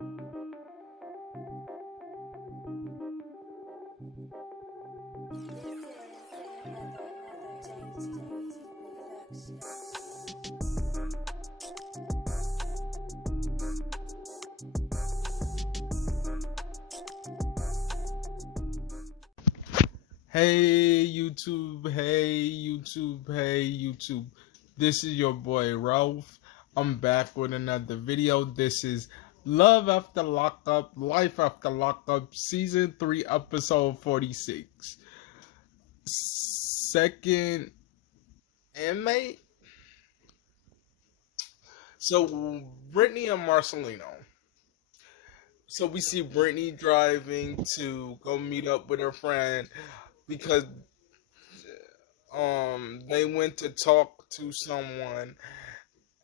Hey YouTube, hey YouTube, hey YouTube. This is your boy Ralph. I'm back with another video. This is Love After Lockup, Life After Lockup, Season 3, Episode 46. Second inmate? So, Brittany and Marcelino. So we see Brittany driving to go meet up with her friend because they went to talk to someone,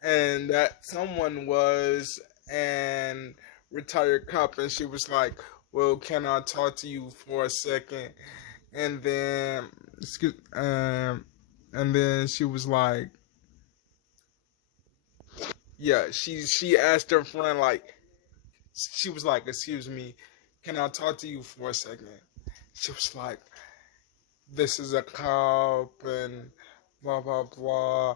and that someone was an retired cop, and she was like, well, can I talk to you for a second? And then she was like, yeah, she asked her friend, like, she was like, excuse me, can I talk to you for a second? She was like, this is a cop and blah, blah, blah.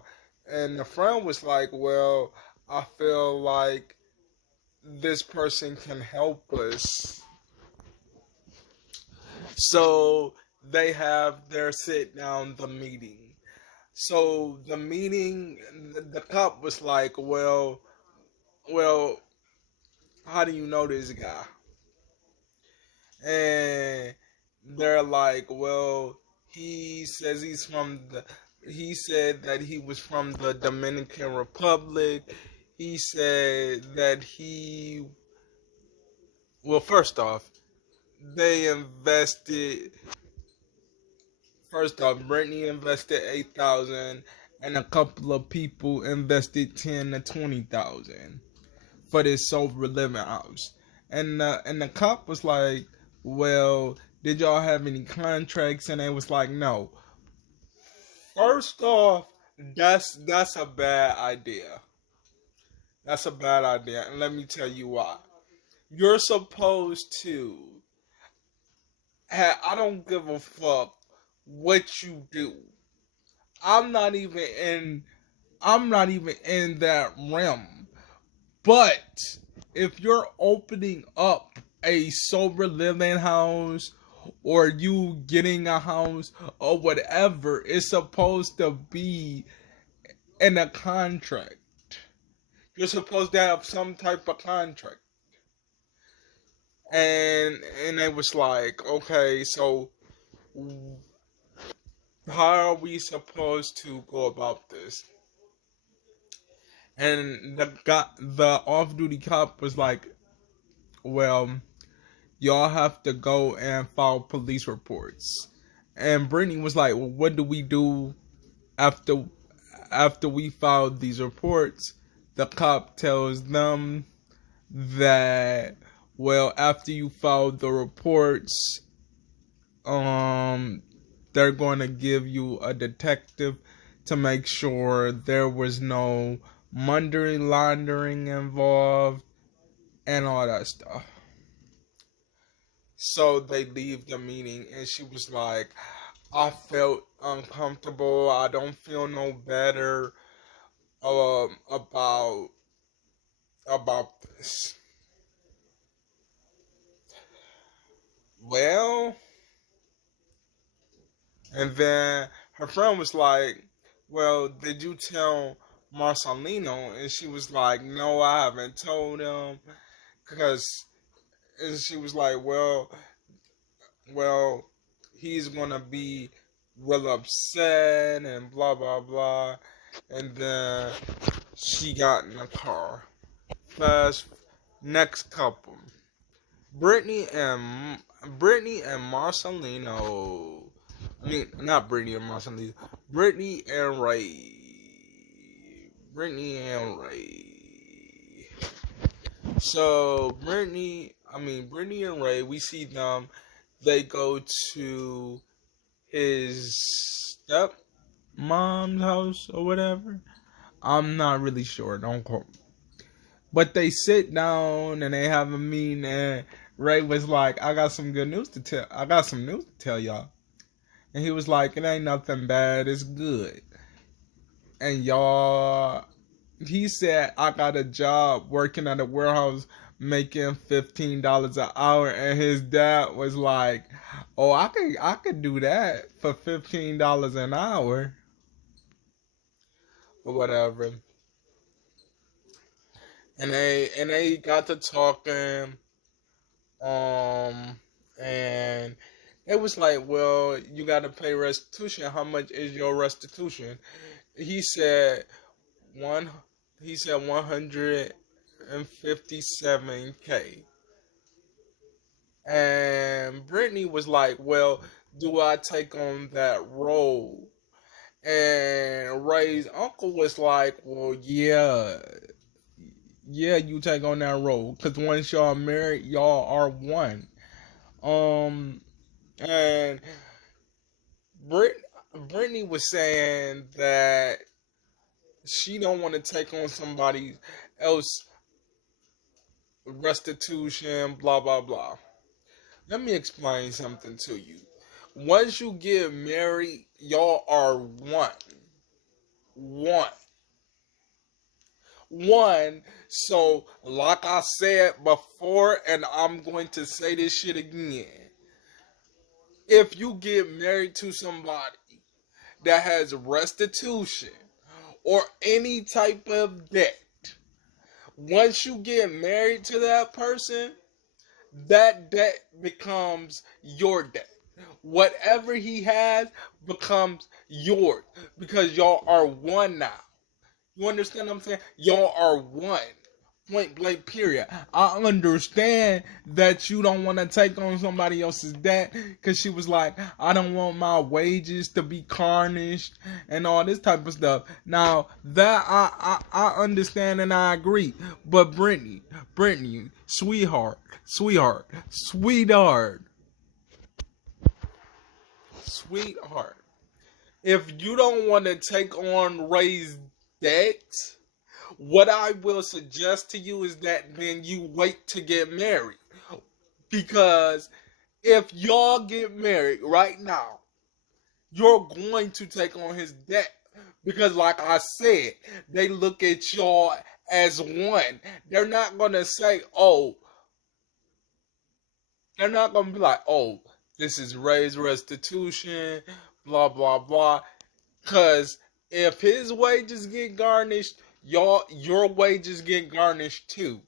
And the friend was like, well, I feel like this person can help us. So they have their sit down, the meeting. So the meeting, the cop was like, well, how do you know this guy? And they're like, well, he says he said that he was from the Dominican Republic. He said that first off, Brittany invested 8,000 and a couple of people invested 10 to 20,000 for this sober living house. And the cop was like, well, did y'all have any contracts? And they was like, no. First off, that's a bad idea. That's a bad idea. And let me tell you why. You're supposed to I don't give a fuck what you do. I'm not even in that realm. But if you're opening up a sober living house or you getting a house or whatever, it's supposed to be in a contract. You're supposed to have some type of contract. And it was like, okay, so how are we supposed to go about this? And the off-duty cop was like, well, y'all have to go and file police reports. And Brittany was like, well, what do we do after we filed these reports? The cop tells them that, well, after you file the reports, they're going to give you a detective to make sure there was no money laundering involved and all that stuff. So they leave the meeting, and she was like, I felt uncomfortable. I don't feel no better about this. Well, and then her friend was like, well, did you tell Marcelino? And she was like, no, I haven't told him. And she was like, well, he's going to be real upset and blah, blah, blah. And then she got in the car. Next couple. Brittany and Marcelino. I mean, not Brittany and Marcelino. Brittany and Ray. So Brittany and Ray, we see them. They go to his stepmom's house or whatever. I'm not really sure. Don't quote me. But they sit down and they have a meeting, and Ray was like, I got some good news to tell. I got some news to tell y'all. And he was like, it ain't nothing bad. It's good. And y'all, he said, I got a job working at a warehouse making $15 an hour. And his dad was like, oh, I could do that for $15 an hour. Or whatever. And they got to talking, um, and it was like, well, you got to pay restitution. How much is your restitution? He said one. He said 157K, and Brittany was like, well, do I take on that role? And Ray's uncle was like, well, yeah, you take on that role, because once y'all married, y'all are one. Um, and Brit- Brittany was saying that she don't want to take on somebody else restitution, blah blah blah. Let me explain something to you. Once you get married, y'all are one. One. One. So, like I said before, and I'm going to say this shit again. If you get married to somebody that has restitution or any type of debt, once you get married to that person, that debt becomes your debt. Whatever he has becomes yours because y'all are one now. You understand what I'm saying? Y'all are one. Point blank, period. I understand that you don't want to take on somebody else's debt because she was like, I don't want my wages to be tarnished and all this type of stuff. Now, that I understand and I agree. But Brittany, sweetheart, sweetheart, if you don't want to take on Ray's debt, what I will suggest to you is that then you wait to get married. Because if y'all get married right now, you're going to take on his debt. Because like I said, they look at y'all as one. They're not going to say, oh, they're not going to be like, oh, this is Ray's restitution, blah, blah, blah. Because if his wages get garnished, your wages get garnished too.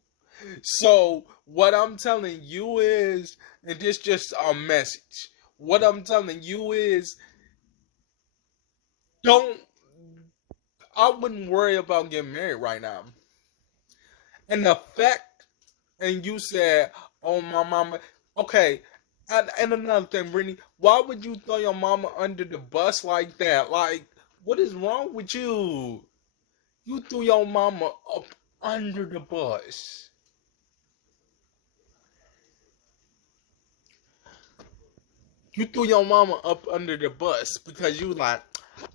So what I'm telling you is, and this just a message. What I'm telling you is, don't. I wouldn't worry about getting married right now. And the fact, and you said, oh my mama, okay. And another thing, Brittany, why would you throw your mama under the bus like that? Like, what is wrong with you? You threw your mama up under the bus. You threw your mama up under the bus because you like,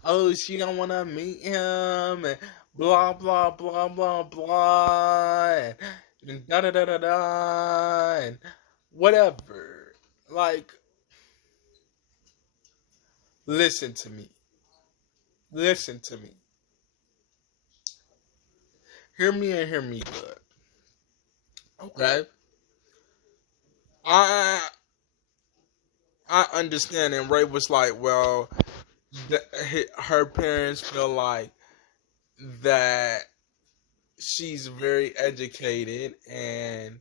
oh, she don't want to meet him and blah, blah, blah, blah, blah, and da da da da da, and whatever. Like, listen to me. Listen to me. Hear me and hear me good. Okay? I understand, and Ray was like, well, her parents feel like that she's very educated and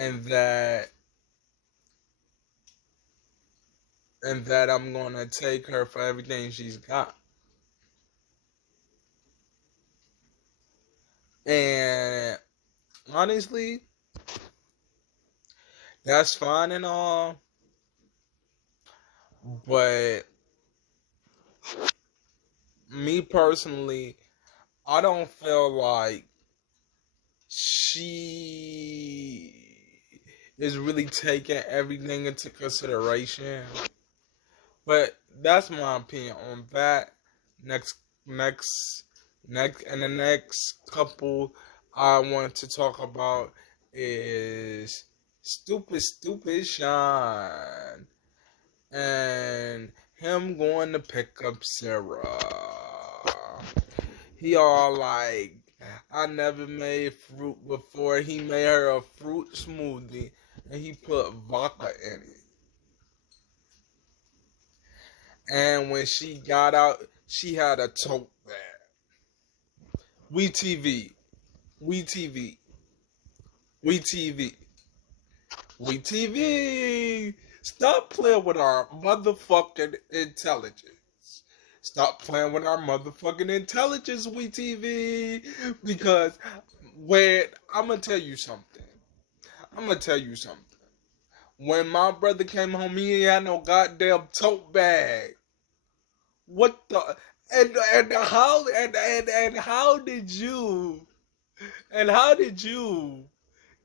that I'm gonna take her for everything she's got. And honestly, that's fine and all, but me personally, I don't feel like she is really taking everything into consideration. But that's my opinion on that. Next, in the next couple I want to talk about is stupid Sean and him going to pick up Sarah. He all like, I never made fruit before. He made her a fruit smoothie and he put vodka in it. And when she got out, she had a tote bag. We TV. We TV. We TV. We TV. Stop playing with our motherfucking intelligence. Stop playing with our motherfucking intelligence, We TV. Because when I'm gonna tell you something. When my brother came home, he ain't had no goddamn tote bag. What the and how did you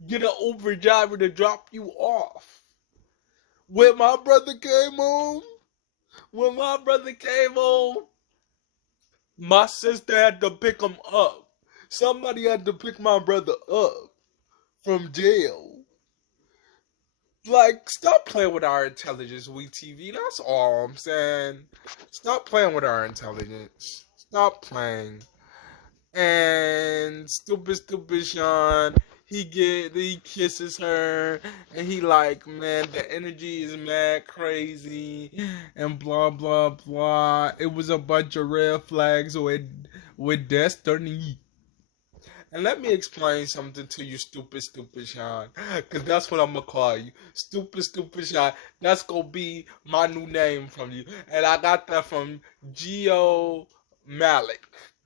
get an Uber driver to drop you off? When my brother came home, my sister had to pick him up. Somebody had to pick my brother up from jail. Like, stop playing with our intelligence, We TV. That's all I'm saying. Stop playing with our intelligence. Stop playing. And stupid Sean, he kisses her, and he like, man, the energy is mad crazy, and blah blah blah. It was a bunch of red flags with destiny. And let me explain something to you, stupid Sean, because that's what I'm going to call you. Stupid Sean. That's going to be my new name from you. And I got that from Geo Malik.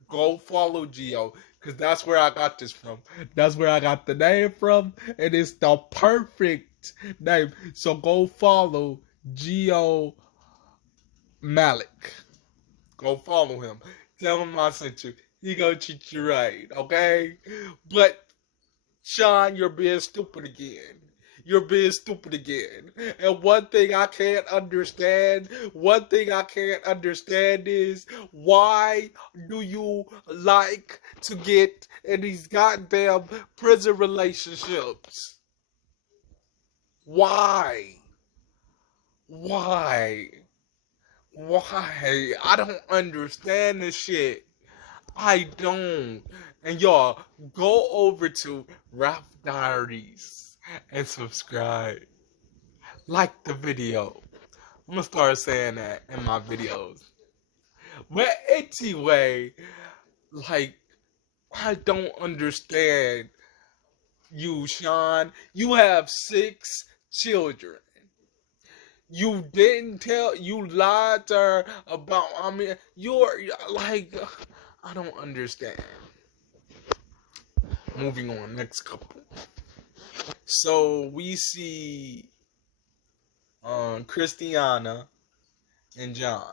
Go follow Geo, because that's where I got this from. That's where I got the name from, and it's the perfect name. So go follow Geo Malik. Go follow him. Tell him I sent you. He gonna treat you right, okay? But, Sean, you're being stupid again. And one thing I can't understand is, why do you like to get in these goddamn prison relationships? Why? I don't understand this shit. I don't. And y'all, go over to Rap Diaries and subscribe. Like the video. I'm gonna start saying that in my videos. But anyway, like, I don't understand you, Sean. You have 6 children. You lied to her about, you're like, I don't understand. Moving on, next couple. So we see Christiana and John.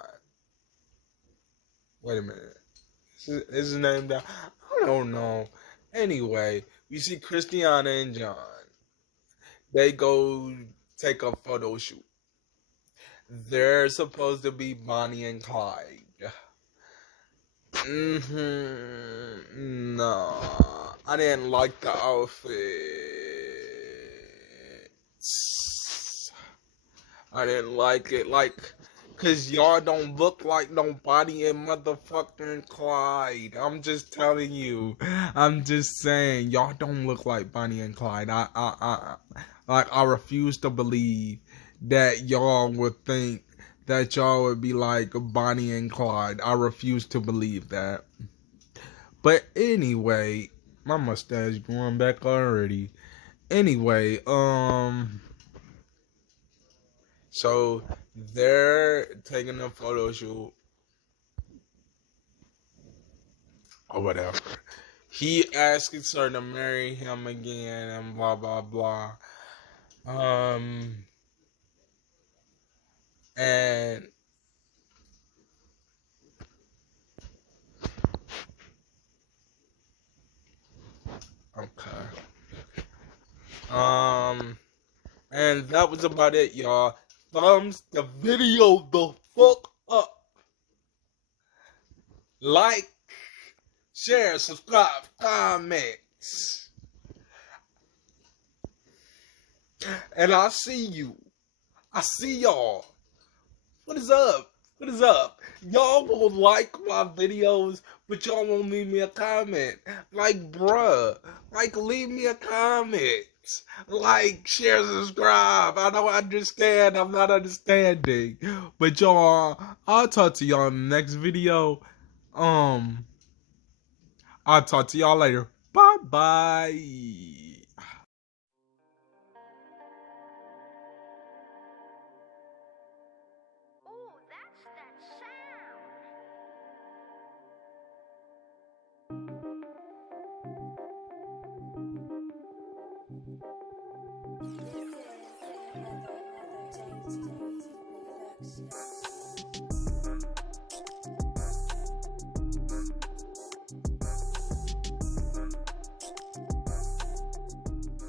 Wait a minute. Is his name down? I don't know. Anyway, we see Christiana and John. They go take a photo shoot. They're supposed to be Bonnie and Clyde. No, I didn't like the outfits. I didn't like it, cause y'all don't look like nobody in motherfucking Clyde. I'm just telling you. I'm just saying, y'all don't look like Bonnie and Clyde. I refuse to believe that y'all would think that y'all would be like Bonnie and Clyde. I refuse to believe that. But anyway, my mustache growing back already. Anyway, so they're taking a photo shoot or whatever. He asks her to marry him again and blah blah blah. And okay. And that was about it, y'all. Thumbs the video the fuck up. Like, share, subscribe, comment. And I see you. I see y'all. What is up? What is up? Y'all will like my videos, but y'all won't leave me a comment. Like, bruh. Like, leave me a comment. Like, share, subscribe. I don't understand. I'm not understanding. But y'all, I'll talk to y'all in the next video. I'll talk to y'all later. Bye-bye. Ooh, that's that sound.